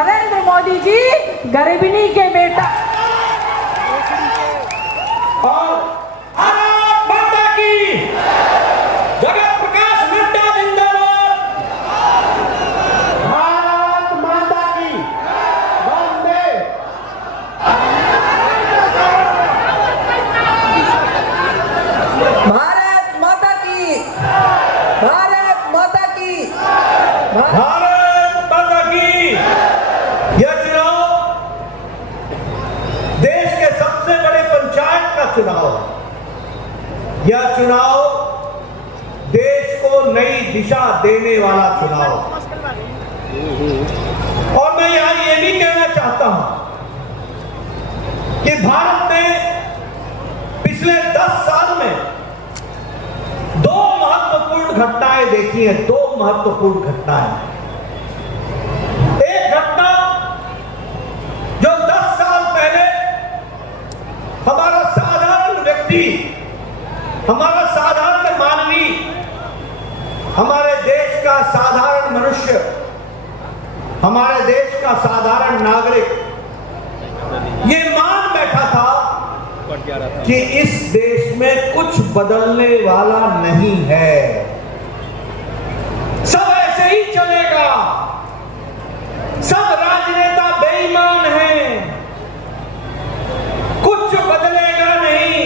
नरेंद्र मोदी जी गरीबनी के बेटा। और भारत माता की जगत प्रकाश नड्डा जिंदाबाद। भारत माता की वंदे। भारत माता की, भारत माता की, भारत माता की। यह चुनाव देश के सबसे बड़े पंचायत का चुनाव है। यह चुनाव देश को नई दिशा देने वाला चुनाव है। और मैं यहां ये भी कहना चाहता हूं कि भारत ने पिछले 10 साल में 2 महत्वपूर्ण घटनाएं देखी हैं। 2 महत्वपूर्ण घटनाएं। एक घटना जो 10 साल पहले हमारा साधारण व्यक्ति, हमारा साधारण मानवी, हमारे देश का साधारण मनुष्य, हमारे देश का साधारण नागरिक ये मान बैठा था कि इस देश में कुछ बदलने वाला नहीं है, सब ऐसे ही चलेगा, सब राजनेता बेईमान हैं, कुछ बदलेगा नहीं,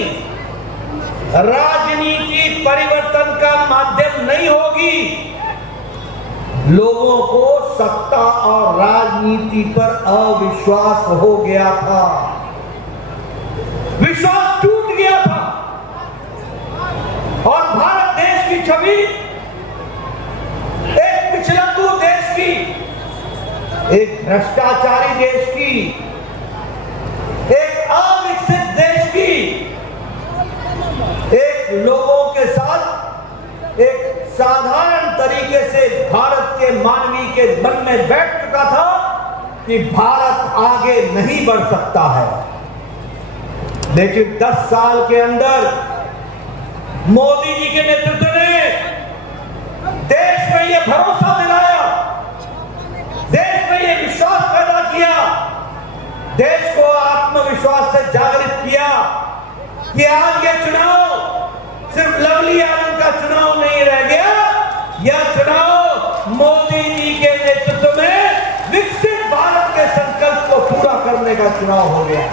राजनीति परिवर्तन का माध्यम नहीं होगी। लोगों को सत्ता और राजनीति पर अविश्वास हो गया था, विश्वास टूट गया था और भारत देश की छवि एक पिछड़ू देश की, एक भ्रष्टाचारी देश की, एक अविकसित देश की, एक लोगों के साथ एक साधारण तरीके से भारत के मानवी के मन में बैठ चुका था कि भारत आगे नहीं बढ़ सकता है। लेकिन 10 साल के अंदर मोदी जी के नेतृत्व ने देश में यह भरोसा दिलाया, देश में यह विश्वास पैदा किया, देश को आत्मविश्वास से जागृत किया कि आज यह चुनाव सिर्फ लवली आनंद का चुनाव नहीं रह गया, यह चुनाव मोदी जी के नेतृत्व में विकसित भारत के संकल्प को पूरा करने का चुनाव हो गया।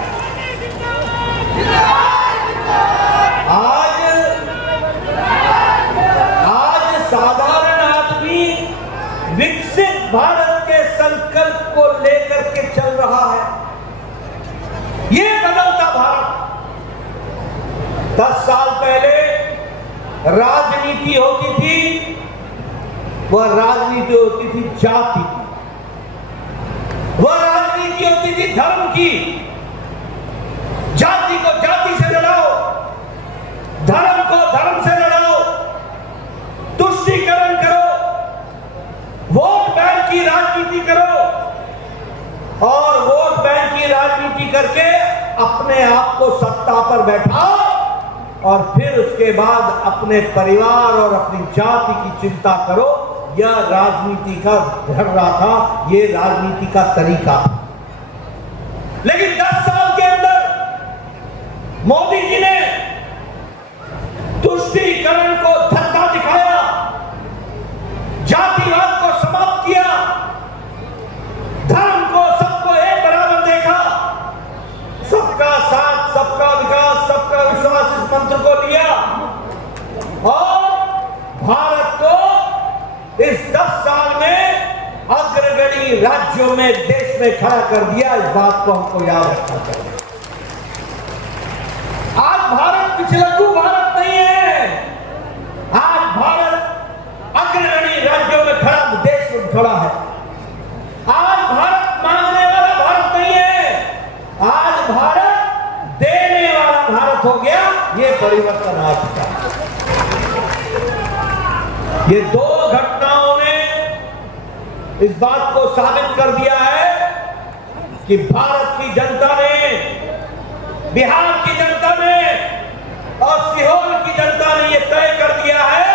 आज साधारण आदमी विकसित भारत के संकल्प को लेकर के चल रहा है। यह बदलता भारत। 10 साल पहले राजनीति होती थी, वह राजनीति होती थी जाति की, वह राजनीति होती थी धर्म की। जाति को जाति से लड़ाओ, धर्म को धर्म से लड़ाओ, तुष्टीकरण करो, वोट बैंक की राजनीति करो और वोट बैंक की राजनीति करके अपने आप को सत्ता पर बैठाओ और फिर उसके बाद अपने परिवार और अपनी जाति की चिंता करो। यह राजनीति का ढर रहा था, यह राजनीति का तरीका। लेकिन 10 साल के अंदर मोदी जी ने तुष्टीकरण को धक्का दिखाया, जातिवाद को समाप्त किया, धर्म को सबको एक बराबर देखा, सबका साथ, सबका विकास, सबका विश्वास इस मंत्र को लिया और भारत को इस 10 साल में अग्रगणी राज्यों में, देश में खड़ा कर दिया। इस बात को हमको याद रखना चाहिए। आज भारत पिछलग्गू भारत नहीं है, आज भारत अग्रगणी राज्यों में खड़ा, देश में खड़ा है। आज भारत मांगने वाला भारत नहीं है, आज भारत देने वाला भारत हो गया। ये परिवर्तन आ चुका है। ये 2 घटनाओं ने इस बात को साबित कर दिया है कि भारत की जनता ने, बिहार की जनता ने और सीहोर की जनता ने यह तय कर दिया है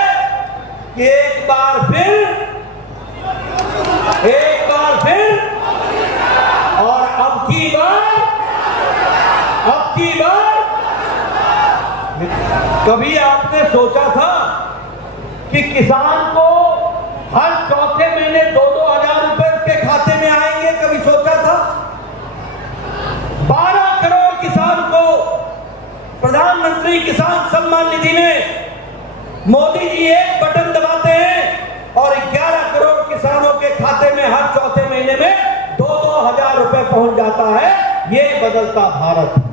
कि एक बार फिर कभी आपने सोचा था कि किसान को हर चौथे महीने 2-2 हजार रुपए उसके खाते में आएंगे? कभी सोचा था? 12 करोड़ किसान को प्रधानमंत्री किसान सम्मान निधि में मोदी जी एक बटन दबाते हैं और 11 करोड़ किसानों के खाते में हर चौथे महीने में 2-2 हजार रुपए पहुंच जाता है। ये बदलता भारत।